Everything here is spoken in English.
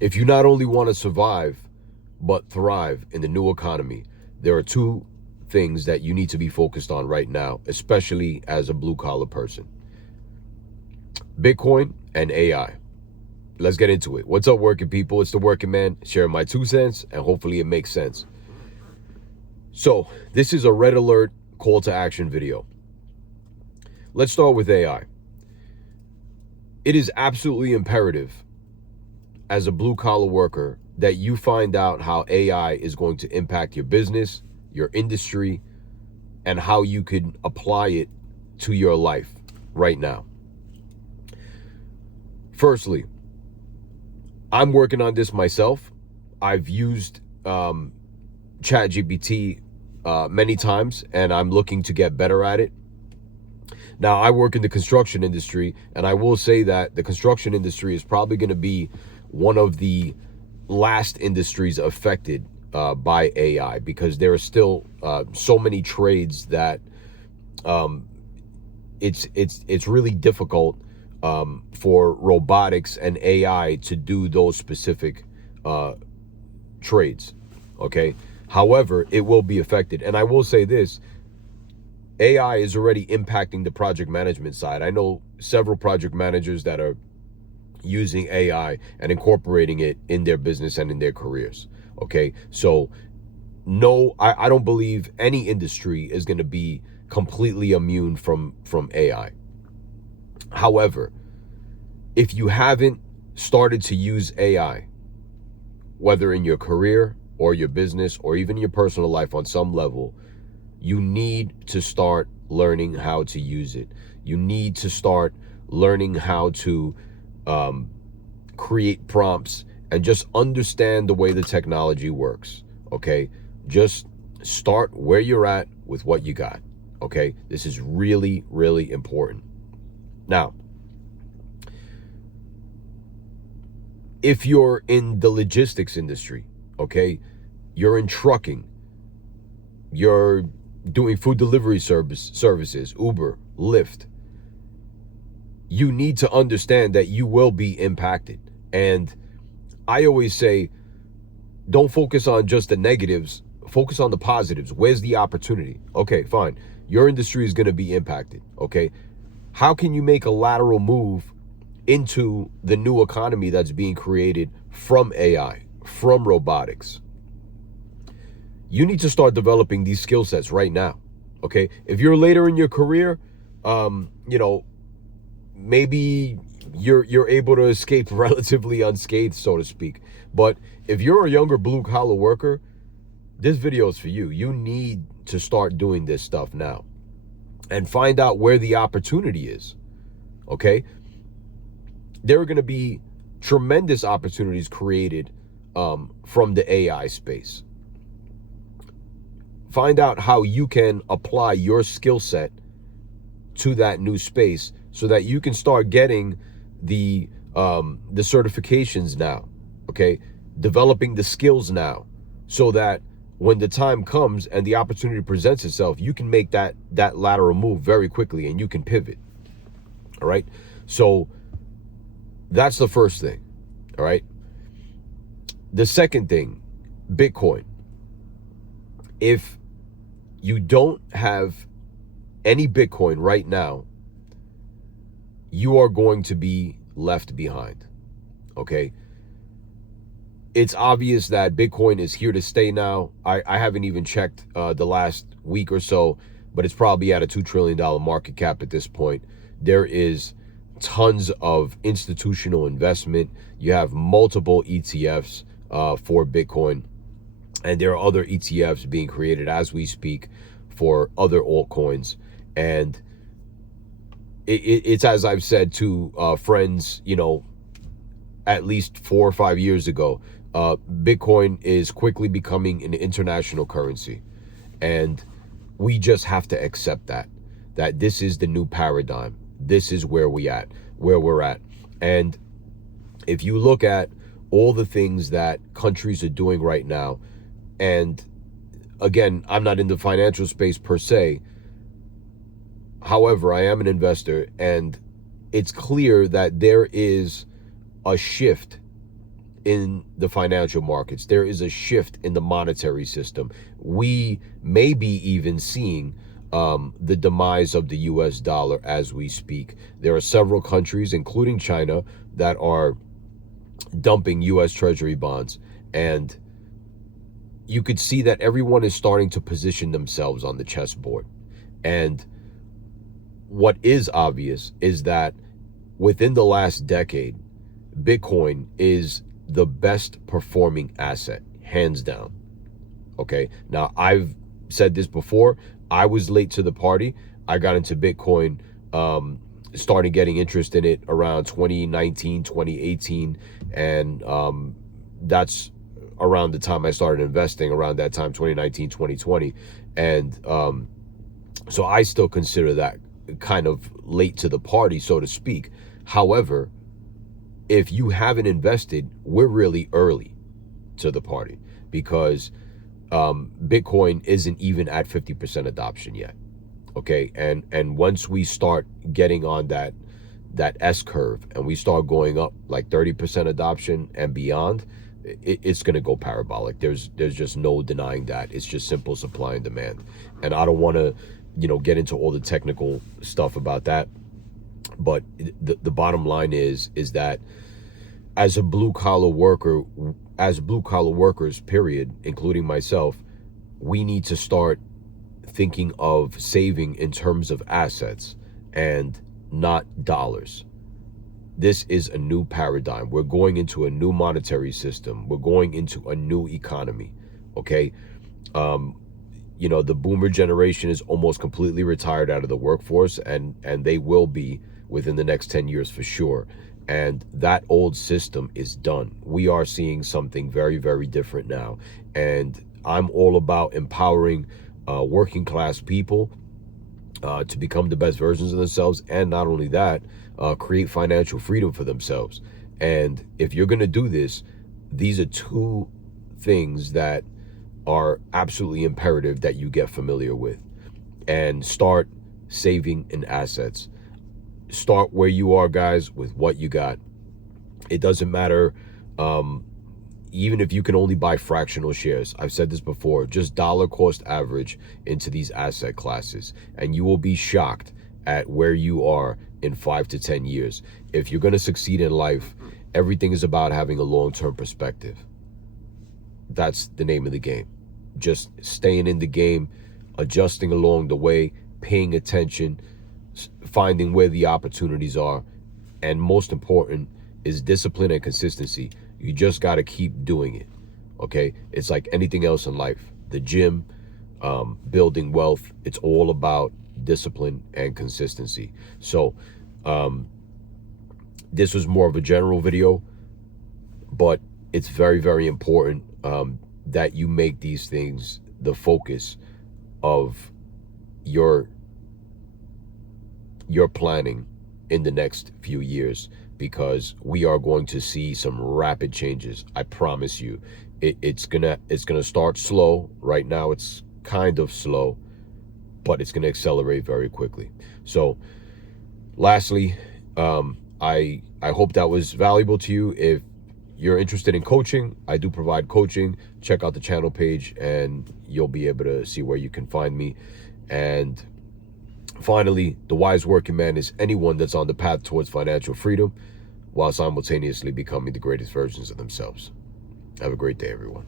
If you not only want to survive, but thrive in the new economy, there are two things that you need to be focused on right now, especially as a blue collar person: Bitcoin and AI. Let's get into it. What's up, working people? It's the working man sharing my 2 cents, and hopefully it makes sense. So this is a red alert call to action video. Let's start with AI. It is absolutely imperative as a blue collar worker that you find out how AI is going to impact your business, your industry, and how you can apply it to your life right now. Firstly, I'm working on this myself. I've used ChatGPT many times, and I'm looking to get better at it. Now, I work in the construction industry, and I will say that the construction industry is probably going to be one of the last industries affected by AI, because there are still so many trades that it's really difficult for robotics and AI to do those specific trades. Okay. However, it will be affected. And I will say this: AI is already impacting the project management side. I know several project managers that are using AI and incorporating it in their business and in their careers. Okay. So no, I don't believe any industry is going to be completely immune from AI. However, if you haven't started to use AI, whether in your career or your business or even your personal life on some level, you need to start learning how to use it. You need to start learning how to create prompts and just understand the way the technology works. Okay. Just start where you're at with what you got. Okay. This is really, really important. Now, if you're in the logistics industry, okay, you're in trucking, you're doing food delivery services, Uber, Lyft, you need to understand that you will be impacted. And I always say, don't focus on just the negatives, focus on the positives. Where's the opportunity? Okay, fine. Your industry is going to be impacted. Okay. How can you make a lateral move into the new economy that's being created from AI, from robotics? You need to start developing these skill sets right now. Okay. If you're later in your career, maybe you're able to escape relatively unscathed, so to speak. But if you're a younger blue collar worker, this video is for you. You need to start doing this stuff now and find out where the opportunity is. Okay. There are going to be tremendous opportunities created from the AI space. Find out how you can apply your skill set to that new space so that you can start getting the certifications now. Okay. Developing the skills now, so that when the time comes and the opportunity presents itself, you can make that lateral move very quickly and you can pivot. All right. So that's the first thing. All right. The second thing, Bitcoin. If you don't have any Bitcoin right now, you are going to be left behind. Okay. It's obvious that Bitcoin is here to stay now. I haven't even checked the last week or so, but it's probably at a $2 trillion market cap at this point. There is tons of institutional investment. You have multiple ETFs for Bitcoin, and there are other ETFs being created as we speak for other altcoins. And it's as I've said to friends, at least 4 or 5 years ago, Bitcoin is quickly becoming an international currency. And we just have to accept that this is the new paradigm. This is where we're at. And if you look at all the things that countries are doing right now, and again, I'm not in the financial space per se. However, I am an investor, and it's clear that there is a shift in the financial markets. There is a shift in the monetary system. We may be even seeing the demise of the US dollar as we speak. There are several countries, including China, that are dumping US Treasury bonds. And you could see that everyone is starting to position themselves on the chessboard. And what is obvious is that within the last decade, Bitcoin is the best performing asset, hands down. Okay. Now, I've said this before. I was late to the party. I got into Bitcoin, started getting interest in it around 2019, 2018. And that's around the time I started investing, around that time, 2019, 2020. And so I still consider that kind of late to the party, so to speak. However, if you haven't invested, we're really early to the party, because Bitcoin isn't even at 50% adoption yet. Okay. And once we start getting on that S curve and we start going up like 30% adoption and beyond, it's going to go parabolic. There's just no denying that. It's just simple supply and demand. And I don't want to, get into all the technical stuff about that. But the bottom line is that as blue collar workers, period, including myself, we need to start thinking of saving in terms of assets and not dollars. This is a new paradigm. We're going into a new monetary system. We're going into a new economy. Okay. The boomer generation is almost completely retired out of the workforce, and they will be within the next 10 years for sure. And that old system is done. We are seeing something very, very different now. And I'm all about empowering working class people to become the best versions of themselves. And not only that, create financial freedom for themselves. And if you're going to do this, these are two things that are absolutely imperative that you get familiar with, and start saving in assets. Start where you are, guys, with what you got. It doesn't matter, even if you can only buy fractional shares. I've said this before, just dollar cost average into these asset classes, and you will be shocked at where you are in 5 to 10 years. If you're going to succeed in life, everything is about having a long-term perspective. That's the name of the game. Just staying in the game, adjusting along the way, paying attention, finding where the opportunities are. And most important is discipline and consistency. You just got to keep doing it. Okay. It's like anything else in life. The gym, building wealth, it's all about discipline and consistency. So this was more of a general video, but it's very, very important that you make these things the focus of your planning in the next few years, because we are going to see some rapid changes. I promise you. It's gonna start slow. Right now it's kind of slow, but it's gonna accelerate very quickly. So lastly, I hope that was valuable to you. If you're interested in coaching, I do provide coaching. Check out the channel page and you'll be able to see where you can find me. And finally, the wise working man is anyone that's on the path towards financial freedom while simultaneously becoming the greatest versions of themselves. Have a great day, everyone.